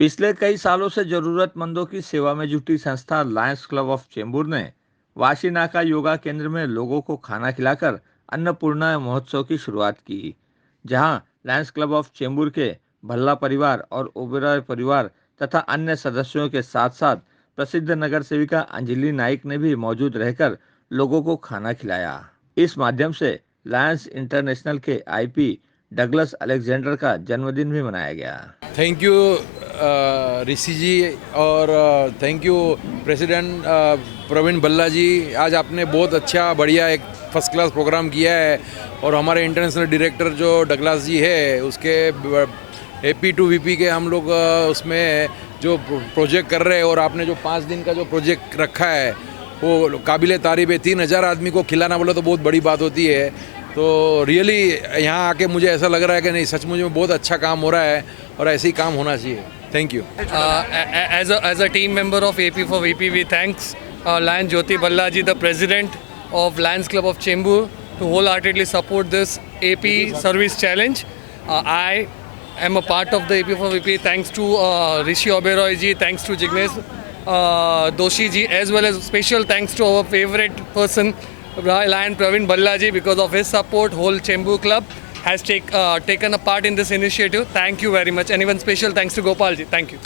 पिछले कई सालों से जरूरतमंदों की सेवा में जुटी संस्था लायंस क्लब ऑफ चेंबूर ने वाशीनाका योगा केंद्र में लोगों को खाना खिलाकर अन्नपूर्णा महोत्सव की शुरुआत की, जहां लायंस क्लब ऑफ चेंबूर के भल्ला परिवार और ओबेरॉय परिवार तथा अन्य सदस्यों के साथ साथ प्रसिद्ध नगर सेविका अंजलि नाइक ने भी मौजूद रहकर लोगों को खाना खिलाया। इस माध्यम से लायंस इंटरनेशनल के आईपी डगलस अलेक्जेंडर का जन्मदिन भी मनाया गया। थैंक यू ऋषि जी और thank you president Praveen Bhalla ji. आज आपने बहुत अच्छा बढ़िया एक फर्स्ट क्लास प्रोग्राम किया है और हमारे इंटरनेशनल डायरेक्टर जो डगलास जी है उसके AP to VP के हम लोग उसमें जो प्रोजेक्ट कर रहे हैं और आपने जो 5 दिन का जो प्रोजेक्ट रखा है वो काबिल तारीफ है। 3000 आदमी को खिलाना बोला तो बहुत बड़ी बात होती है। तो रियली यहाँ आके मुझे ऐसा लग रहा है कि नहीं, सचमुच में बहुत अच्छा काम हो रहा है और ऐसे ही काम होना चाहिए। Thank you. As a team member of AP for VP, we thanks Lion Jyoti Ballaji, the president of Lions Club of Chembur, to wholeheartedly support this AP service challenge. I am a part of the AP for VP thanks to Rishi Oberoi ji, thanks to Jignesh Doshi ji, as well as special thanks to our favorite person Lion Praveen Ballaji, because of his support whole Chembur club has taken a part in this initiative. Thank you very much. And even special thanks to Gopal ji. Thank you.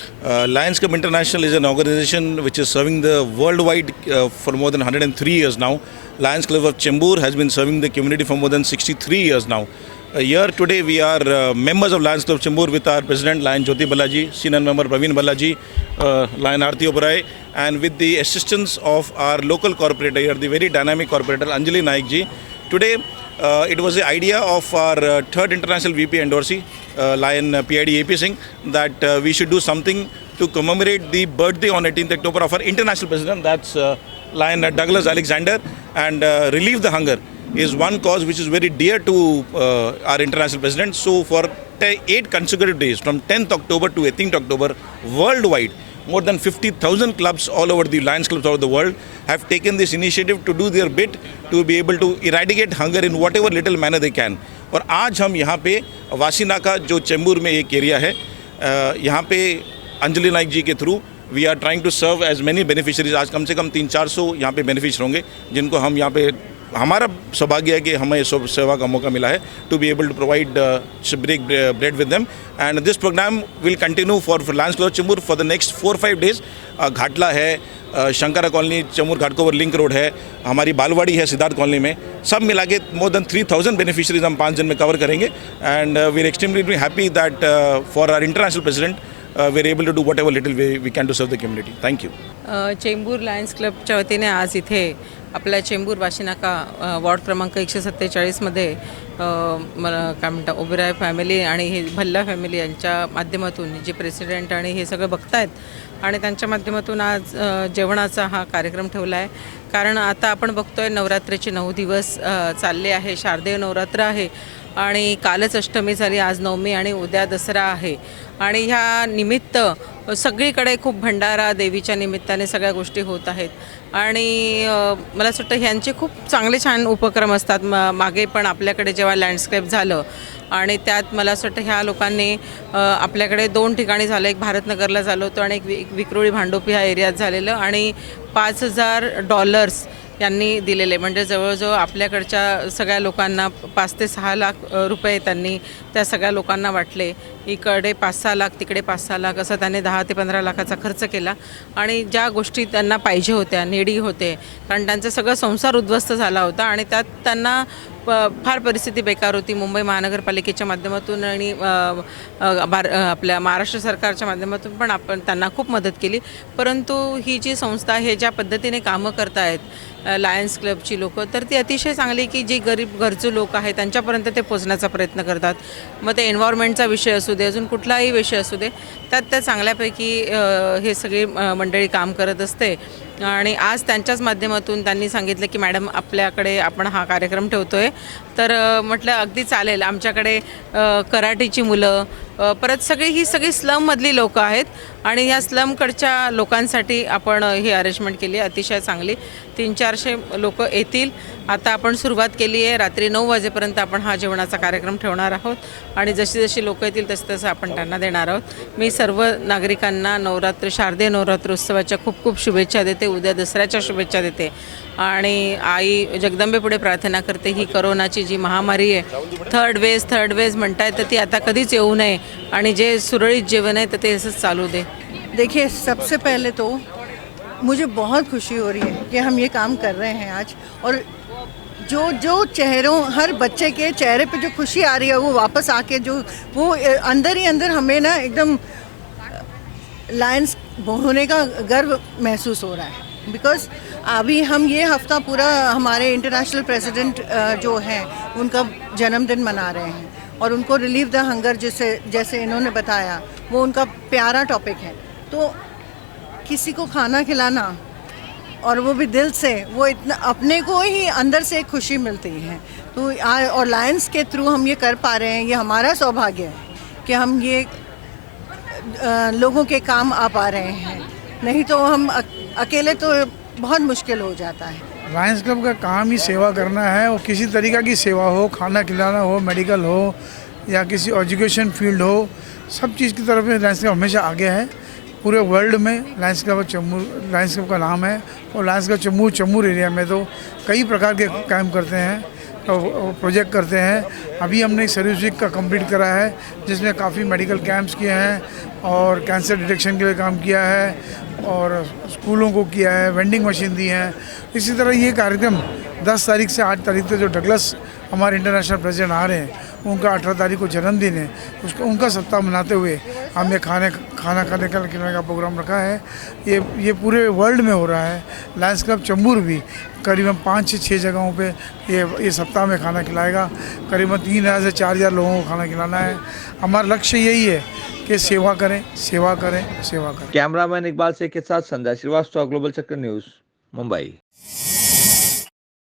Lions Club International is an organization which is serving the worldwide for more than 103 years now. Lions Club of Chembur has been serving the community for more than 63 years now. Here today we are members of Lions Club of Chembur with our president Lion Jyoti Ballaji, senior member Praveen Ballaji, Lion Aarti Oberoi, and with the assistance of our local corporator here, the very dynamic corporator Anjali Naik ji. Today it was the idea of our third international VP endorsee, Lion PID AP Singh, that we should do something to commemorate the birthday on 18th October of our international president, that's Lion Douglas Alexander, and relieve the hunger is one cause which is very dear to our international president. So for 8 consecutive days, from 10th October to 18th October, worldwide, more than 50,000 clubs all over the Lions clubs all over the world have taken this initiative to do their bit to be able to eradicate hunger in whatever little manner they can. और आज हम यहाँ पे वाशीनाका जो चेंबूर में एक area है, यहाँ पे अंजलि नाइक जी के through we are trying to serve as many beneficiaries. आज कम से कम 300-400 यहाँ पे बेनिफिशरी होंगे जिनको हम यहाँ पे, हमारा सौभाग्य है कि हमें सेवा का मौका मिला है to be able to provide break bread with them. And this programme will continue for Lions Club Chembur for the next 4-5 days। Ghatla है, Shankara colony, Chembur Ghatkopar link road है, हमारी बालवाड़ी है सिद्धार्थ कॉलोनी में, सब मिला के मोर देन 3000 बेनिफिशरीज हम 5 दिन में कवर करेंगे। And we are extremely happy that for our international president we are able to do whatever little we can to serve the community. Thank you. Chembur Lions क्लबच्या वतीने आज इथे आपल्या चेंबूर वाशीनाका वॉर्ड क्रमांक 147 मध्ये मला काय म्हणतात ओबेरॉय फॅमिली आणि हे भल्ला फॅमिली यांच्या माध्यमातून जे प्रेसिडेंट आणि हे सगळं बघतायत आणि त्यांच्या माध्यमातून आज जेवणाचा हा कार्यक्रम ठेवला आहे। कारण आता आपण बघतोय नवरात्रीचे 9 दिवस चालले आहे, शारदीय नवरात्र आहे आणि कालच अष्टमी झाली, आज नवमी आणि उद्या दसरा आहे आणि ह्या निमित्त सगळीकडे खूप भंडारा देवीच्या निमित्ताने सगळ्या गोष्टी होत आहेत आणि मला असं वाटतं ह्यांचे खूप चांगले छान उपक्रम असतात। मागे पण आपल्याकडे जेव्हा लँडस्केप झालं आणि त्यात मला असं वाटतं ह्या लोकांनी आपल्याकडे 2 ठिकाणी झालं, एक भारतनगरला झालं होतं आणि एक विक्रोळी भांडोपी ह्या एरियात झालेलं आणि $5000 यांनी दिलेले, म्हणजे जवळजवळ आपल्याकडच्या सगळ्या लोकांना 5 ते 6 लाख रुपये त्यांनी त्या सगळ्या लोकांना वाटले। इकडे 5-6 लाख, तिकडे 5-6 लाख, असं त्यांनी 10 ते 15 लाखाचा खर्च केला आणि ज्या गोष्टी त्यांना पाहिजे होत्या, नेडी होते, कारण त्यांचा सगळा संसार उद्ध्वस्त झाला होता आणि त्यात त्यांना फार परिस्थिती बेकार होती। मुंबई महानगरपालिकेच्या माध्यमातून आणि आपल्या महाराष्ट्र सरकारच्या माध्यमातून पण आपण त्यांना खूप मदत केली, परंतु ही जी संस्था हे ज्या पद्धतीने कामं करतायत लायन्स क्लबची लोक, तर ती अतिशय चांगली की जी गरीब गरजू लोक आहेत त्यांच्यापर्यंत ते पोहोचण्याचा प्रयत्न करतात। मग ते एन्व्हायरमेंटचा विषय असू दे, अजून कुठलाही विषय असू दे, त्यात त्या चांगल्यापैकी हे सगळी मंडळी काम करत असते आणि आज त्यांच्याच माध्यमातून त्यांनी सांगितलं की मॅडम आपल्याकडे आपण हा कार्यक्रम ठेवतो आहे. तर म्हटलं अगदी चालेल. आमच्याकडे कराटेची मुलं, परत ही सगळी स्लममधली लोकं आहेत आणि ह्या स्लमकडच्या लोकांसाठी आपण ही अरेंजमेंट केली आहे अतिशय चांगली. 300-400 लोकं येतील. आता आपण सुरुवात केली आहे. रात्री 9 वाजेपर्यंत आपण हा जेवणाचा कार्यक्रम ठेवणार आहोत आणि जशी जशी लोकं येतील तसं आपण त्यांना देणार आहोत. मी सर्व नागरिकांना शारदीय नवरात्रोत्सवाच्या खूप खूप शुभेच्छा देते. उद्या दसऱ्याच्या शुभेच्छा देते आणि आई जगदंबेपुढे प्रार्थना करते ही कोरोनाची जी महामारी आहे, थर्ड वेज म्हणताय, तर ती आता कधीच येऊ नये आणि जे सुरळीत जीवन आहे तर ते असंच चालू दे. देखिए, सबसे पहले तो मुझे बहुत खुशी हो रही है कि हम ये काम कर रहे हैं आज, और जो चेहरों, हर बच्चे के चेहरे पे जो खुशी आ रही है वो वापस आके वो अंदर ही अंदर हमें ना एकदम लायंस होने का गर्व महसूस हो रहा है. बिकॉज अभी हम ये हफ्ता पूरा हमारे इंटरनेशनल प्रेसिडेंट जो हैं उनका जन्मदिन मना रहे हैं और उनको रिलीव द हंगर जैसे इन्होंने बताया वो उनका प्यारा टॉपिक है. तो किसी को खाना खिलाना और वो भी दिल से, वो इतना अपने को ही अंदर से एक खुशी मिलती है. तो और लायंस के थ्रू हम ये कर पा रहे हैं, ये हमारा सौभाग्य है कि हम ये लोगों के काम आ पा रहे हैं. नहीं तो हम अकेले तो बहुत मुश्किल हो जाता है. लायंस क्लब का काम ही सेवा करना है, और किसी तरीक़ा की सेवा हो, खाना खिलाना हो, मेडिकल हो या किसी एजुकेशन फील्ड हो, सब चीज़ की तरफ लायंस क्लब हमेशा आगे है. पूरे वर्ल्ड में लायंस क्लब लायंस क्लब का नाम है, और लायंस क्लब चेंबूर एरिया में तो कई प्रकार के काम करते हैं, प्रोजेक्ट करते हैं. अभी हमने एक सर्विस वीक का कंप्लीट करा है जिसमें काफ़ी मेडिकल कैंप्स किए हैं और कैंसर डिटेक्शन के लिए काम किया है, और स्कूलों को किया है, वेंडिंग मशीन दी हैं. इसी तरह ये कार्यक्रम 10 तारीख से 8 तारीख तक जो डगलस हमारे इंटरनेशनल प्रेसिडेंट आ रहे हैं, उनका 18 तारीख को जन्मदिन है, उनका सप्ताह मनाते हुए हमने खाना खाने का प्रोग्राम रखा है. ये पूरे वर्ल्ड में हो रहा है. लायंस क्लब चेंबूर भी करीबन 5 से 6 जगहों पे ये सप्ताह में खाना खिलाएगा. करीबन 3000 से 4000 लोगों को खाना खिलाना है. हमारा लक्ष्य यही है कि सेवा करें, सेवा करें, सेवा करें. कैमरामैन इकबाल शेख के साथ संध्या श्रीवास्तव, ग्लोबल चक्र न्यूज़, मुंबई.